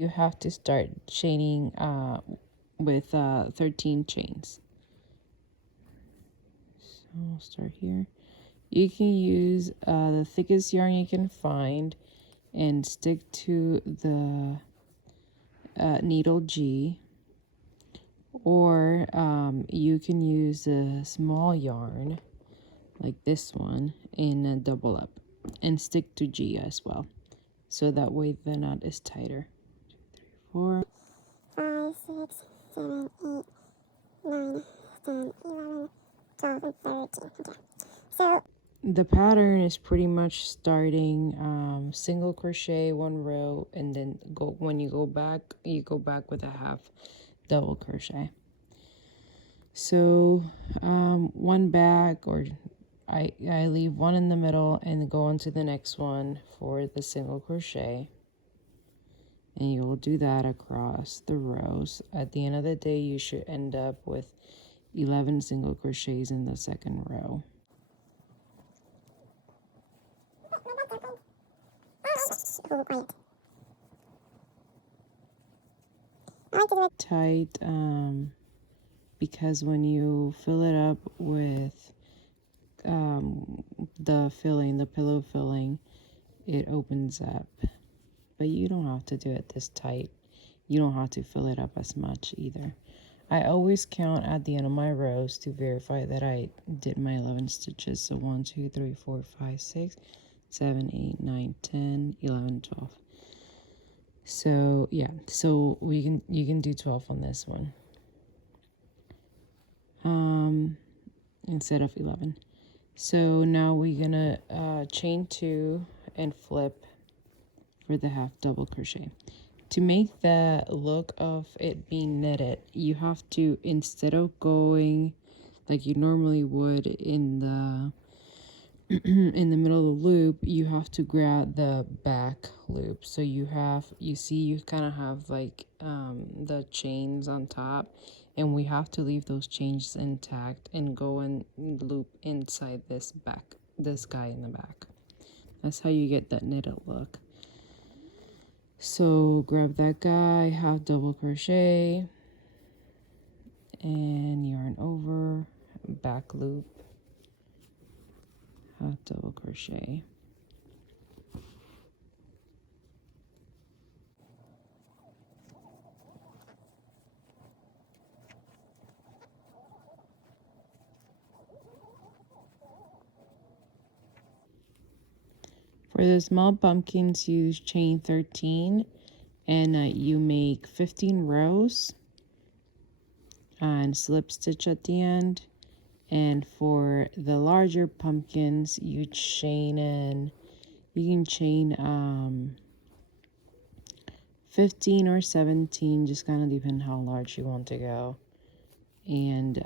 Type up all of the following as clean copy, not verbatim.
you have to start chaining with 13 chains. So I'll start here. You can use the thickest yarn you can find and stick to the needle G, or you can use a small yarn like this one and double up and stick to G as well, so that way the knot is tighter. 2, 3, 4, 5, 6, 7, 8, 9, 10, 11, 12, and 13. Okay. So the pattern is pretty much starting single crochet 1 row, and then when you go back with a half double crochet. So 1 back, or I leave 1 in the middle and go on to the next one for the single crochet, and you will do that across the rows. At the end of the day, you should end up with 11 single crochets in the second row. Tight, because when you fill it up with the filling, the pillow filling, it opens up. But you don't have to do it this tight. You don't have to fill it up as much either. I always count at the end of my rows to verify that I did my 11 stitches. So 1, 2, 3, 4, 5, 6, 7, 8, 9, 10, 11, 12. So yeah, so you can do 12 on this one instead of 11. So now we're gonna chain 2 and flip for the half double crochet. To make the look of it being knitted, you have to, instead of going like you normally would in the in the middle of the loop, you have to grab the back loop. So you see you kind of have like the chains on top, and we have to leave those chains intact and go and loop inside this guy in the back. That's how you get that knitted look. So grab that guy, half double crochet, and yarn over, back loop, half double crochet. For the small pumpkins, you chain 13, and you make 15 rows and slip stitch at the end. And for the larger pumpkins, you can chain 15 or 17, just kind of depend how large you want to go. And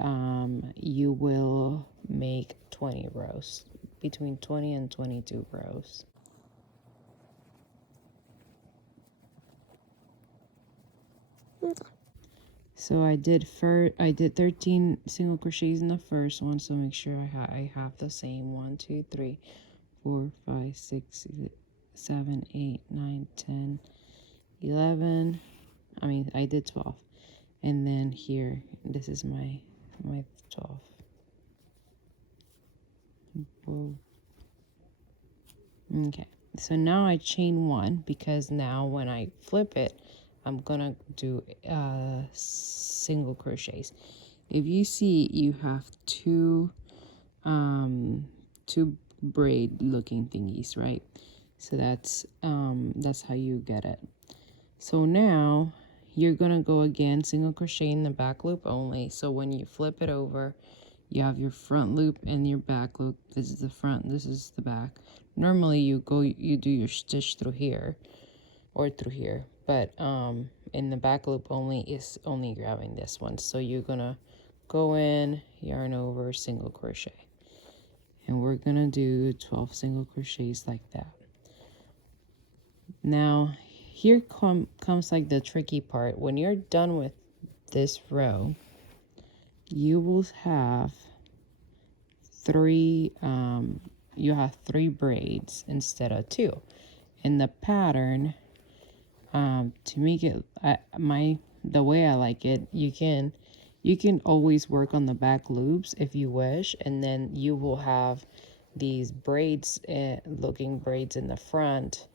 you will make 20 rows, between 20 and 22 rows. So I did 13 single crochets in the first one, so make sure I have the same 1, 2, 3, 4, 5, 6, 7, 8, 9, 10, 11. I did 12. And then here, this is my 12. Whoa. Okay, so now I chain 1, because now when I flip it, I'm gonna do single crochets. If you see, you have two braid looking thingies, right? So that's how you get it. So now you're gonna go again single crochet in the back loop only. So when you flip it over, you have your front loop and your back loop. This is the front, this is the back. Normally you do your stitch through here or through here, but in the back loop only is only grabbing this one. So you're gonna go in, yarn over, single crochet, and we're gonna do 12 single crochets like that. Now here comes like the tricky part. When you're done with this row, you will have three braids instead of 2. In the pattern, to make it the way I like it, you can always work on the back loops if you wish, and then you will have these braids, looking braids in the front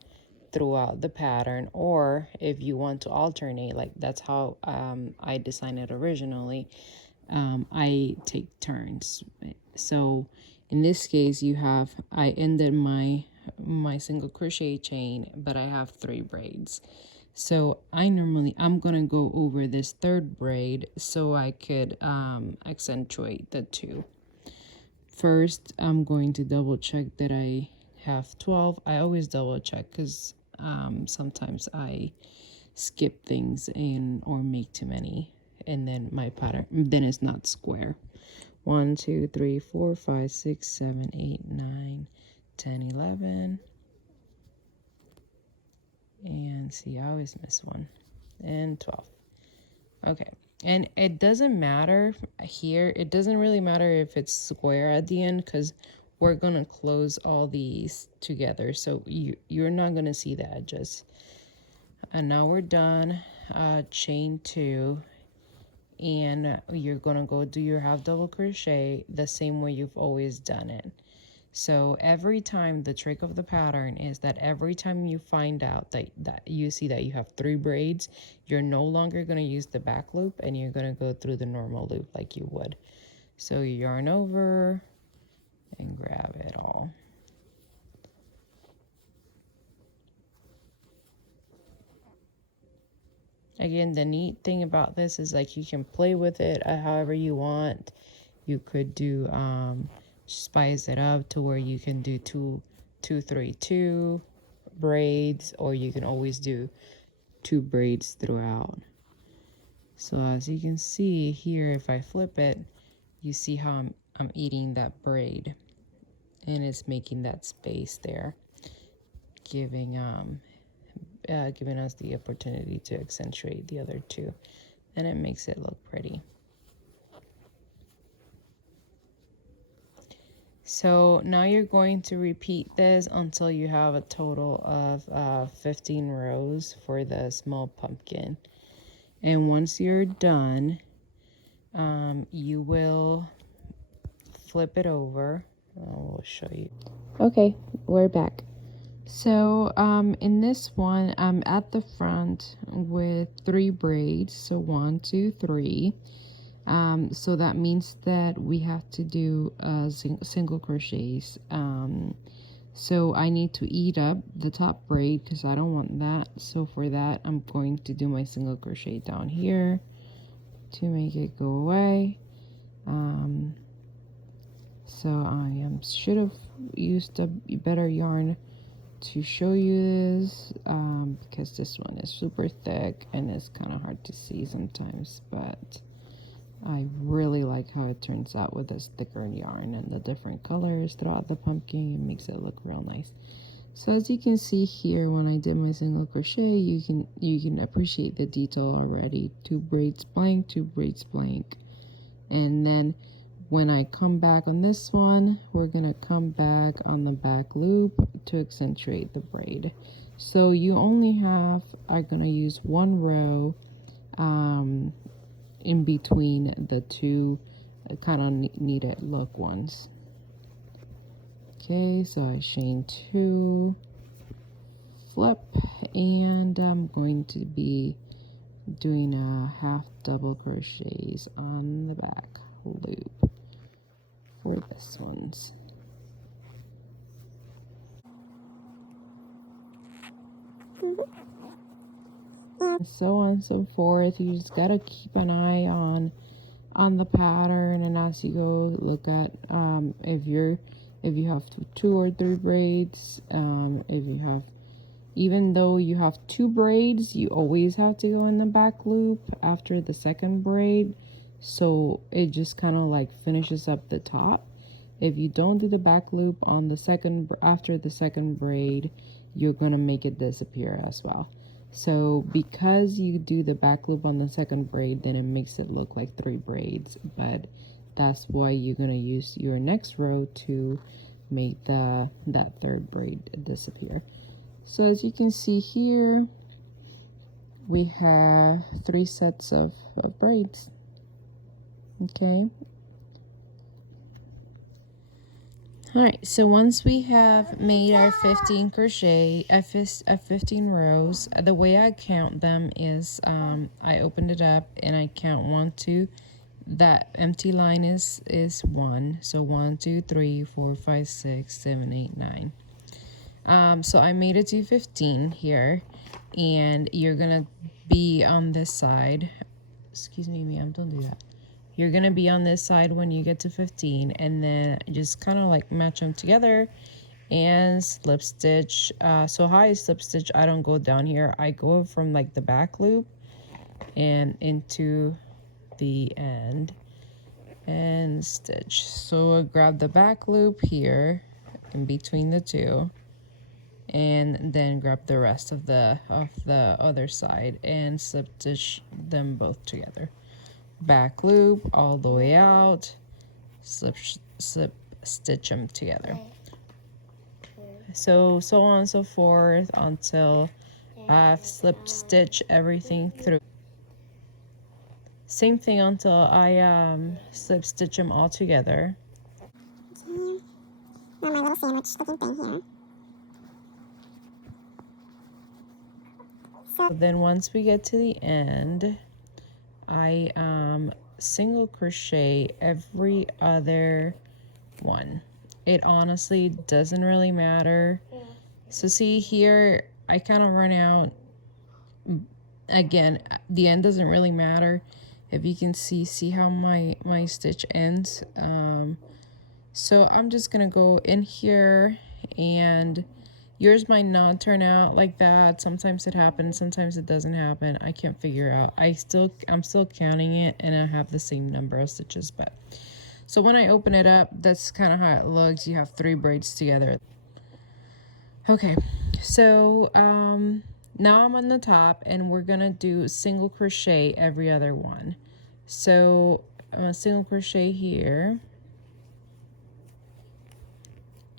throughout the pattern. Or if you want to alternate, like that's how I designed it originally, I take turns. So in this case, I ended my single crochet chain, but I have 3 braids. So I'm gonna go over this 3rd braid so I could accentuate the 2. First, I'm going to double check that I have 12. I always double check because sometimes I skip things or make too many, and then my pattern then it's not square. 1 2 3 4 5 6 7 8 9 10 11, and see, I always miss one, and 12. Okay, and it doesn't matter here, it doesn't really matter if it's square at the end, because we're gonna close all these together, so you're not gonna see the edges. And now we're done. Chain 2, and you're gonna go do your half double crochet the same way you've always done it. So every time, the trick of the pattern is that every time you find out that you see that you have 3 braids, you're no longer going to use the back loop, and you're going to go through the normal loop like you would. So yarn over and grab it all. Again, the neat thing about this is like you can play with it however you want. You could do spice it up to where you can do 2 2 3 2 braids, or you can always do 2 braids throughout. So as you can see here, if I flip it, you see how I'm eating that braid, and it's making that space there, giving us the opportunity to accentuate the other 2, and it makes it look pretty. So now you're going to repeat this until you have a total of 15 rows for the small pumpkin. And once you're done, you will flip it over. I'll show you. Okay, we're back. So in this one, I'm at the front with 3 braids. So 1 2 3. So that means that we have to do single crochets. So I need to eat up the top braid because I don't want that. So for that, I'm going to do my single crochet down here to make it go away. So I should have used a better yarn to show you this, because this one is super thick and it's kind of hard to see sometimes, but I really like how it turns out with this thicker yarn and the different colors throughout the pumpkin. It makes it look real nice. So as you can see here, when I did my single crochet, you can appreciate the detail already. 2 braids blank, 2 braids blank. And then when I come back on this one, we're gonna come back on the back loop to accentuate the braid. So you only are gonna use 1 row in between the 2 kind of needed look ones. Okay, so I chain 2, flip, and I'm going to be doing a half double crochets on the back loop for this ones. And so on and so forth. You just gotta keep an eye on the pattern, and as you go, look at if you have 2 or 3 braids. If you have, even though you have 2 braids, you always have to go in the back loop after the 2nd braid, so it just kind of like finishes up the top. If you don't do the back loop on the after the 2nd braid, you're gonna make it disappear as well. So because you do the back loop on the 2nd braid, then it makes it look like 3 braids, but that's why you're gonna use your next row to make that 3rd braid disappear. So as you can see here, we have 3 sets of braids. Okay. All right, so once we have made our 15 crochet, 15 rows, the way I count them is I opened it up and I count 1, 2. That empty line is 1. So 1, 2, 3, 4, 5, 6, 7, 8, 9. So I made it to 15 here, and you're gonna be on this side. Excuse me, ma'am, don't do that. You're gonna be on this side when you get to 15, and then just kind of like match them together and slip stitch. So how I slip stitch, I don't go down here. I go from like the back loop and into the end and stitch. So I grab the back loop here in between the two, and then grab the rest of the other side and slip stitch them both together. Back loop all the way out, slip stitch them together. So on and so forth until I've slip stitch everything through. Same thing until I slip stitch them all together. Okay. Now my little sandwich looking thing here. So Then once we get to the end, I single crochet every other one. It honestly doesn't really matter. So see here, I kind of run out. Again, the end doesn't really matter. If you can see how my stitch ends. So I'm just gonna go in here, and yours might not turn out like that. Sometimes it happens, sometimes it doesn't happen. I can't figure out. I'm still counting it, and I have the same number of stitches. But so when I open it up, that's kind of how it looks. You have 3 braids together. Okay, so now I'm on the top, and we're gonna do single crochet every other one. So I'm gonna single crochet here,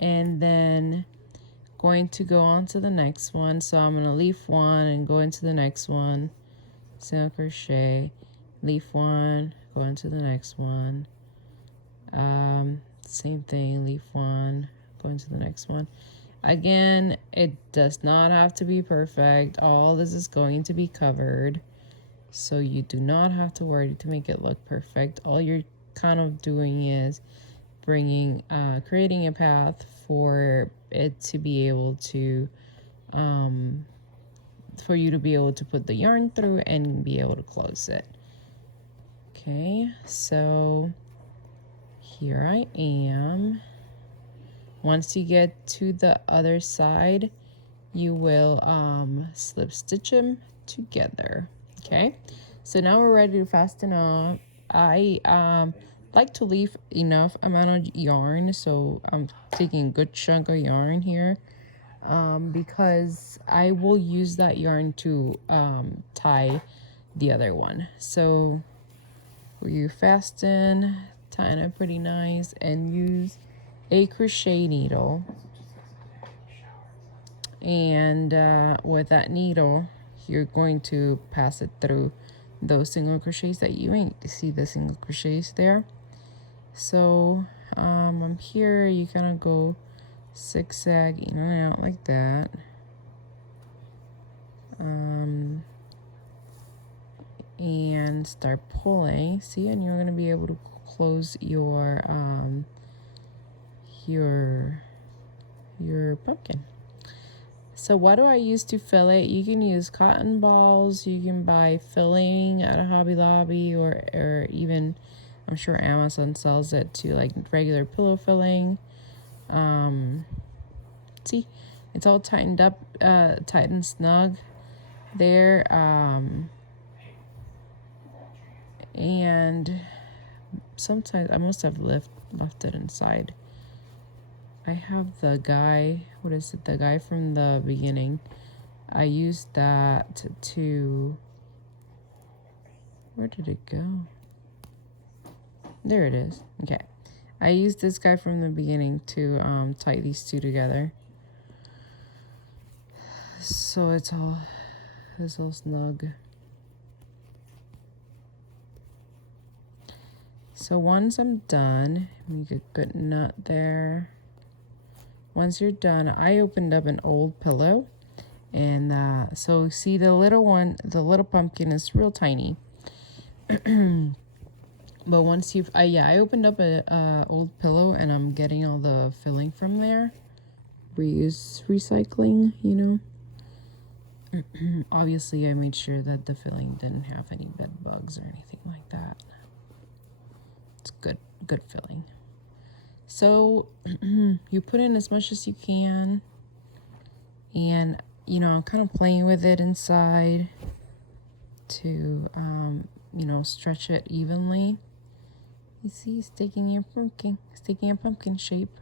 and then going to go on to the next one. So I'm going to leave one and go into the next one, single crochet, leave one, go into the next one. Same thing, leave one, go into the next one. Again, it does not have to be perfect. All this is going to be covered, so you do not have to worry to make it look perfect. All you're kind of doing is creating a path for it to be able to for you to be able to put the yarn through and be able to close it. Okay, so here I am. Once you get to the other side, you will slip stitch them together. Okay, so now we're ready to fasten up. I like to leave enough amount of yarn, so I'm taking a good chunk of yarn here, because I will use that yarn to tie the other one. So you fasten, tie it pretty nice, and use a crochet needle. And with that needle, you're going to pass it through those single crochets that you made. See the single crochets there? So I'm here, you kind of go zigzag in and out like that. And start pulling. See, and you're going to be able to close your pumpkin. So what do I use to fill it? You can use cotton balls. You can buy filling at a Hobby Lobby, or even I'm sure Amazon sells it to like regular pillow filling. See, it's all tightened up, tight and snug there. And sometimes I must have left it inside. I have the guy, what is it, the guy from the beginning. I used that to, where did it go? There it is. Okay, I used this guy from the beginning to tie these two together. So it's all It's all snug. So once I'm done, make a good knot there. Once you're done, I opened up an old pillow, and so see the little one, the little pumpkin is real tiny. But once you've, I opened up a old pillow, and I'm getting all the filling from there. Reuse, recycling, you know. Obviously, I made sure that the filling didn't have any bed bugs or anything like that. It's good filling. So you put in as much as you can, and you know, I'm kind of playing with it inside to you know, stretch it evenly. You see, it's taking a pumpkin shape.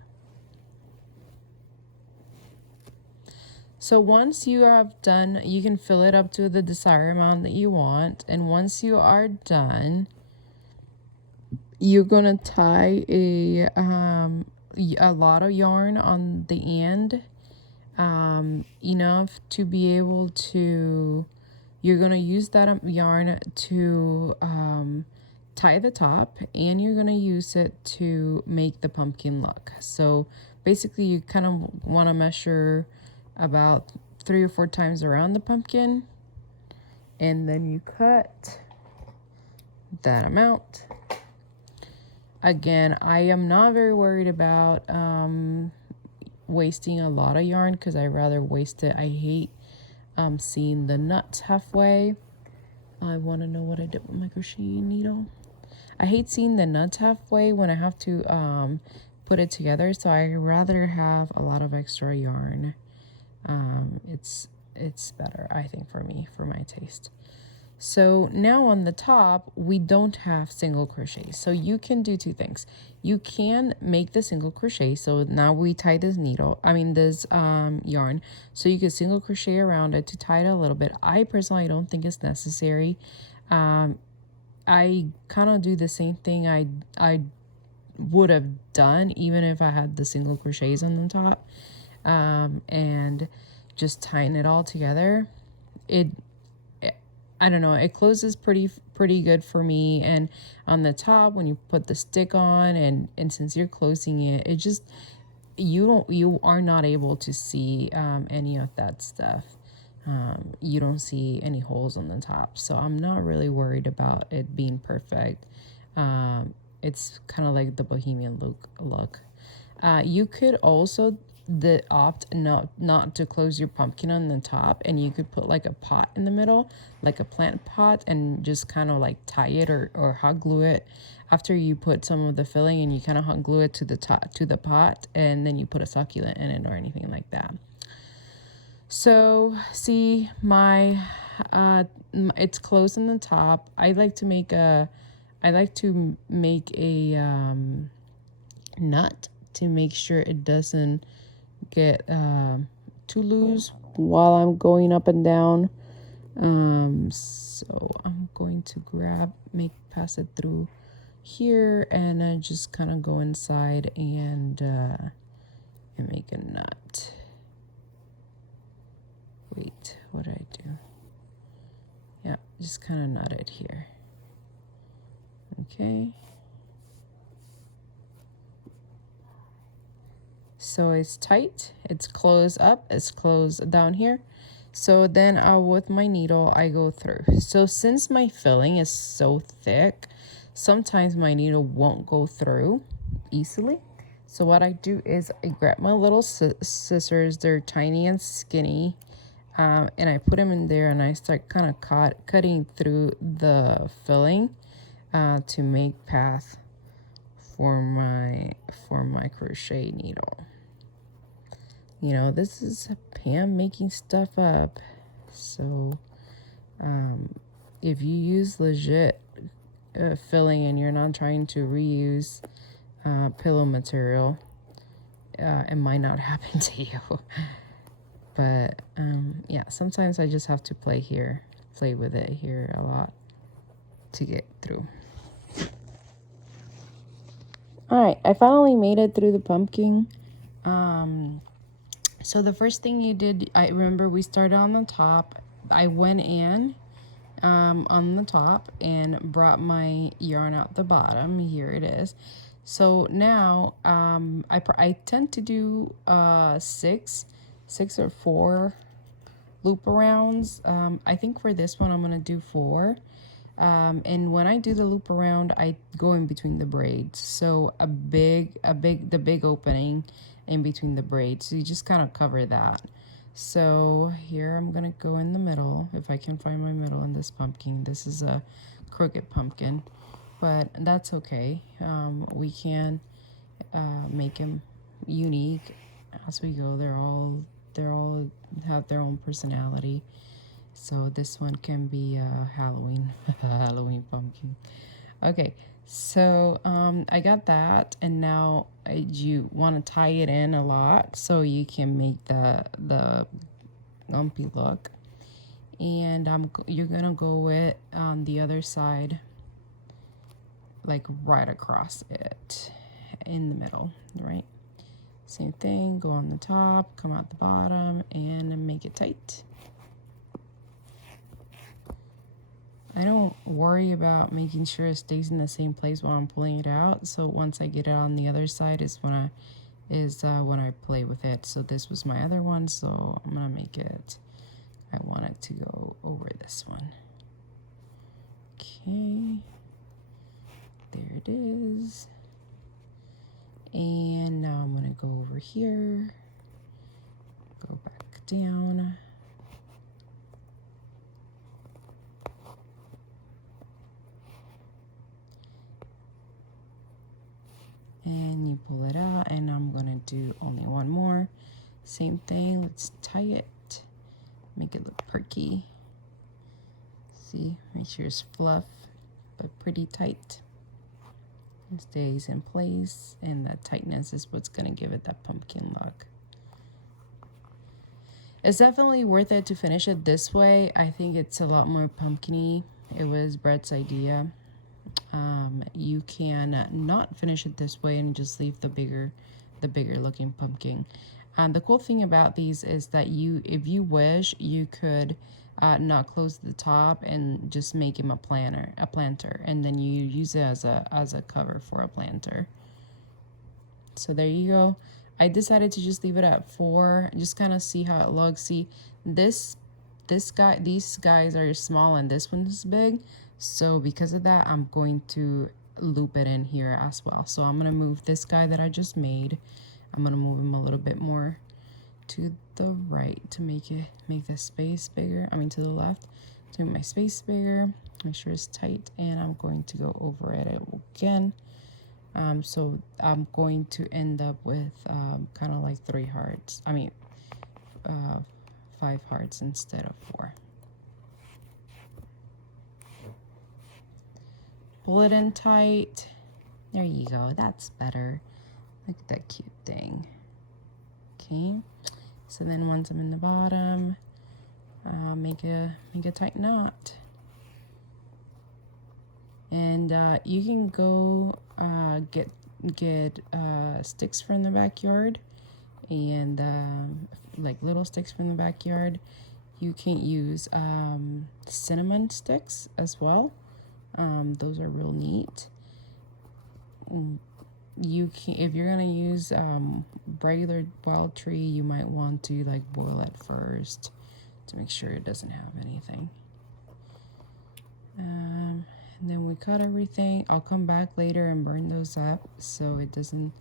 So once you have done, you can fill it up to the desired amount that you want, and once you are done, you're gonna tie a lot of yarn on the end, enough to be able to, you're gonna use that yarn to tie the top, and you're gonna use it to make the pumpkin look. So basically you kind of want to measure about 3 or 4 times around the pumpkin, and then you cut that amount. Again, I am not very worried about wasting a lot of yarn, because I rather waste it. I hate seeing the nuts halfway. I want to know what I did with my crochet needle. I hate seeing the nuts halfway when I have to put it together, so I rather have a lot of extra yarn. It's better, I think, for me, for my taste. So now on the top, we don't have single crochet. So you can do 2 things. You can make the single crochet. So now we tie this this yarn. So you can single crochet around it to tie it a little bit. I personally don't think it's necessary. I kind of do the same thing I would have done even if I had the single crochets on the top. And just tying it all together. I don't know, it closes pretty good for me. And on the top, when you put the stick on, and since you're closing it, it just, you are not able to see any of that stuff. You don't see any holes on the top, so I'm not really worried about it being perfect. It's kind of like the bohemian look. You could also opt not to close your pumpkin on the top, and you could put like a pot in the middle, like a plant pot, and just kind of like tie it or hot glue it after you put some of the filling, and you kind of hot glue it to the top, to the pot, and then you put a succulent in it or anything like that. So see, my it's closed in the top. I like to make a nut to make sure it doesn't get too loose while I'm going up and down. So I'm going to pass it through here, and I just kind of go inside and make a knot. Wait, what did I do? Yeah, just kind of knot it here. Okay. So it's tight, it's closed up, it's closed down here. So then with my needle, I go through. So since my filling is so thick, sometimes my needle won't go through easily. So what I do is I grab my little scissors, they're tiny and skinny, and I put them in there, and I start kind of cutting through the filling to make path for my crochet needle. You know, this is Pam making stuff up. So if you use legit filling and you're not trying to reuse pillow material, it might not happen to you. But yeah, sometimes I just have to play with it here a lot to get through. All right, I finally made it through the pumpkin. So the first thing you did, I remember we started on the top, I went in on the top and brought my yarn out the bottom. Here it is. So now I tend to do six or four loop arounds. I think for this one I'm gonna do four. And when I do the loop around, I go in between the braids. So the big opening in between the braids. So you just kind of cover that. So here I'm gonna go in the middle, if I can find my middle in this pumpkin. This is a crooked pumpkin, but that's okay. We can make them unique as we go. They're all have their own personality. So this one can be Halloween Halloween pumpkin. Okay, so I got that, and now you want to tie it in a lot so you can make the lumpy look. And you're gonna go it on the other side, like right across it, in the middle, right? Same thing. Go on the top, come out the bottom, and make it tight. I don't worry about making sure it stays in the same place while I'm pulling it out. So once I get it on the other side is when I play with it. So this was my other one, so I'm gonna make it. I want it to go over this one. Okay, there it is. And now I'm gonna go over here, go back down. And you pull it out, and I'm gonna do only one more. Same thing, let's tie it, make it look perky. See, make sure it's fluff, but pretty tight. It stays in place, and the tightness is what's gonna give it that pumpkin look. It's definitely worth it to finish it this way. I think it's a lot more pumpkin-y. It was Brett's idea. You can not finish it this way and just leave the bigger looking pumpkin. The cool thing about these is that if you wish, you could not close the top and just make him a planter, and then you use it as a cover for a planter. So there you go. I decided to just leave it at 4, just kind of see how it looks. See, these guys are small and this one's big. So because of that, I'm going to loop it in here as well. So I'm gonna move this guy that I just made. I'm gonna move him a little bit more to the right to make the space bigger. I mean to the left to make my space bigger. Make sure it's tight, and I'm going to go over it again. So I'm going to end up with kind of like 3 hearts. I mean 5 hearts instead of 4. Pull it in tight. There you go. That's better. Look at that cute thing. Okay. So then once I'm in the bottom, make a tight knot. And you can go get sticks from the backyard, and like little sticks from the backyard. You can use cinnamon sticks as well. Those are real neat. You can, if you're gonna use regular wild tree, you might want to like boil it first to make sure it doesn't have anything. And then we cut everything. I'll come back later and burn those up so it doesn't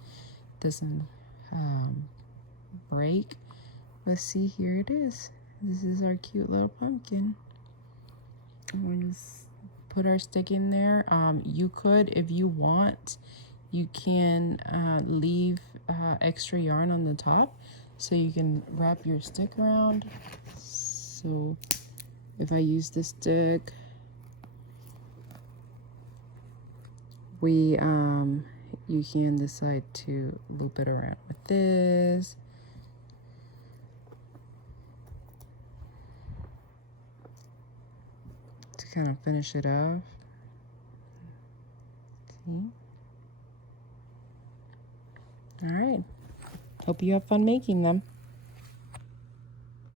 break. Let's see, here it is. This is our cute little pumpkin. We'll just put our stick in there. You could, if you want, you can leave extra yarn on the top so you can wrap your stick around. So if I use this stick, you can decide to loop it around with this. To kind of finish it off. See? All right. Hope you have fun making them.